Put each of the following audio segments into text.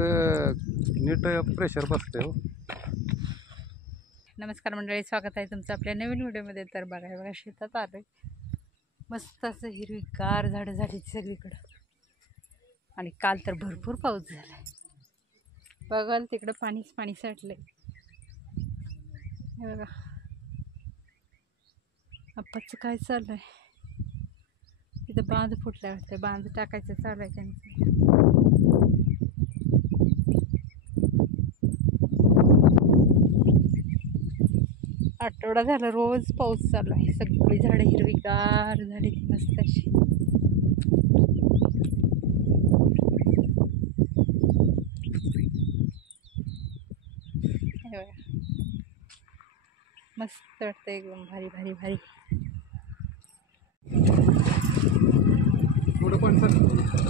इथं नीट प्रेशर बसते हो. नमस्कार मंडळी, स्वागत आहे तुमचं आपल्या नवीन व्हिडिओमध्ये. तर बघा शेतात आलोय. मस्त असं हिरवीगार झाडं झाली सगळीकडं. आणि काल तर भरपूर पाऊस झालाय. बघाल तिकडं पाणीच पाणी साठलंय. हे बघा आप्पाचं काय चालू आहे. तिथं बांध फुटल्या वाटते, बांध टाकायचं चालू आहे त्यांचं. आठवडा झाला रोज पाऊस चालू आहे. सगळी झाडं हिरवीगार झाली मस्त अशी. मस्त वाटतं एकदम भारी भारी भारी.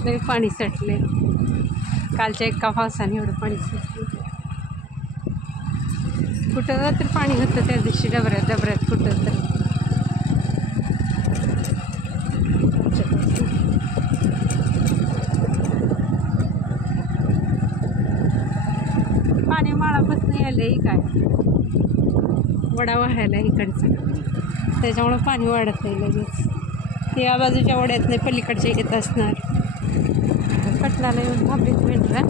लई पाणी साठले. कालच्या एका पावसाने एवढं पाणी साठलं. कुठं तर पाणी होतं त्या दिवशी डबऱ्यात कुठं तर. पाणी माळापासून यायलंय काय, वडा वाहायला इकडचा, त्याच्यामुळं पाणी वाढत नाही लगेच. ते या बाजूच्या वड्यात नाही, पलीकडच्या येत असणार. कटलाला येऊन थांबलीत मिनिटला.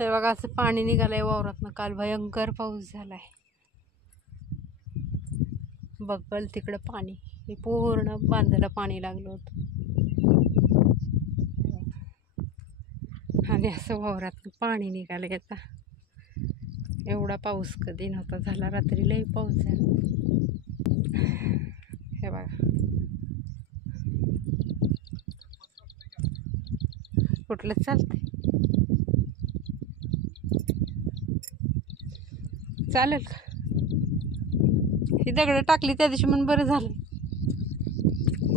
हे बघा असं पाणी निघालंय वावरातनं. काल भयंकर पाऊस झालाय. बघल तिकडं पाणी, हे पूर्ण बांधायला पाणी लागलं होतं. आणि असं वावरातनं पाणी निघालंय आता. एवढा पाऊस कधी नव्हता झाला. रात्री लई पाऊस झाला. हे बघा कुठलं चालतंय, चालेल का? ही दगडं टाकली त्या दिवशी म्हणून बरं झालं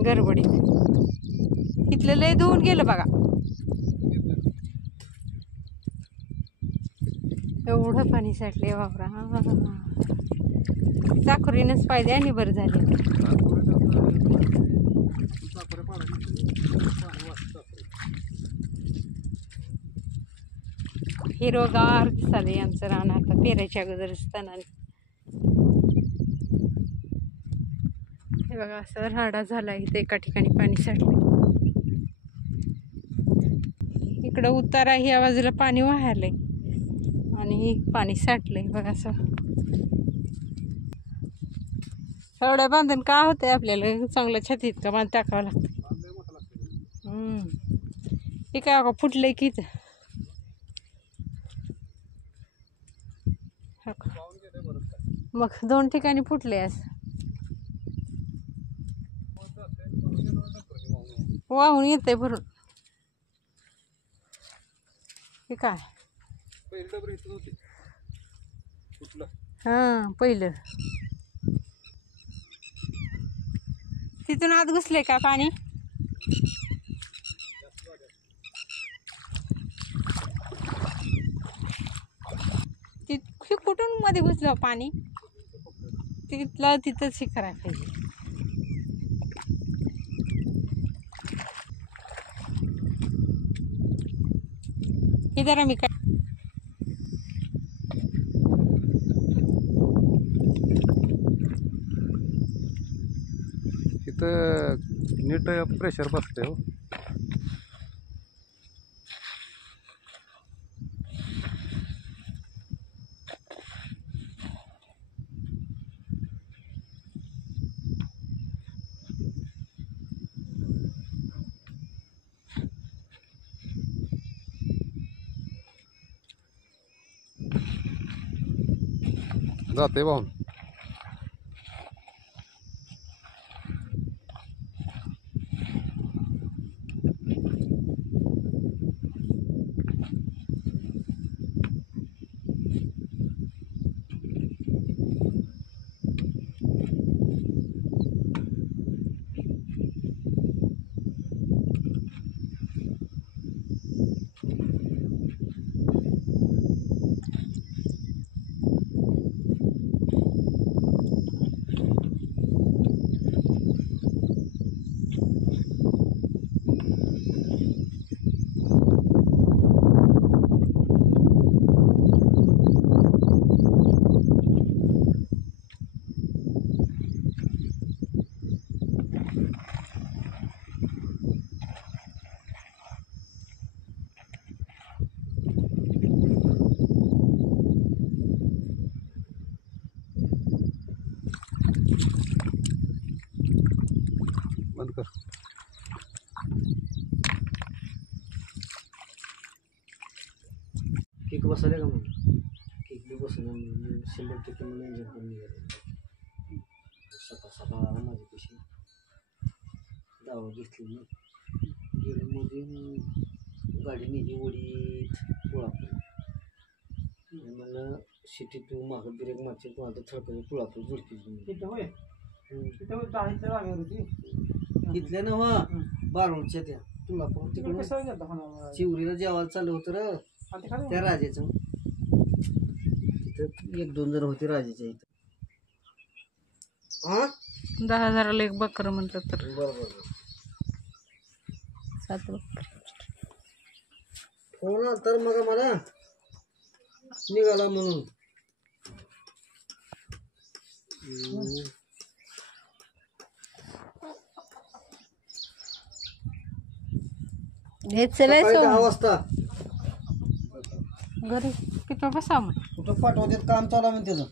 गडबडीत. इथलं लय धुवून गेलं बघा. एवढं पाणी साठले वावरा. चाकरीनंच पाहिजे आणि बरं झाले. हिरवगार दिसाले आमचं रान आता पेरायच्या अगोदर असताना. हे बघा असं राडा झाला. इथे एका ठिकाणी पाणी साठले. इकडं उतारा ह्या बाजूला पाणी वाहायलंय आणि पाणी साठलंय बघा. असं एवढं बांधून का होतंय आपल्याला? चांगलं छातीत का बांध टाकावं लागतं. हे काय बघा फुटलंय की इथं. मग 2 ठिकाणी फुटले असं. वाहून येतंय भरून. हे काय हां पहिलं तिथून आत घुसले का पाणी? तिथे कुठून मध्ये घुसलं पाणी? तिथलं तिथंच हे करायला पाहिजे. हे जरा मी काय इथं नीट प्रेशर बसते हो. जाते वाहून. केक बसवले का मग केक बी बसवलं 100% मला इंजन करून निघाले सकाळ सकाळ आला माझी कशी दावा घेतली मी गेल्यामध्ये गाडी नेली ओढीत पुळापूर मला सिटी तू मागं ब्रेक मारचे तू आता थडकं पुळापूर जुळतील इथल्या ना वा बारवडच्या त्या तुळापूर तिकडून चिवरीला जेवायला चालू होतं र त्या राजाचं तिथं 1-2 जण होते राजाच्या इथं हा 10,000ला एक बकर म्हटलं तर बरोबर 7 बकर. फोन आला तर मग मला निघाला म्हणून हे सकाळी 10 चलायचं वाजता घरी किती बसा मग कुठं पाठवतात काम चालू आहे त्याचं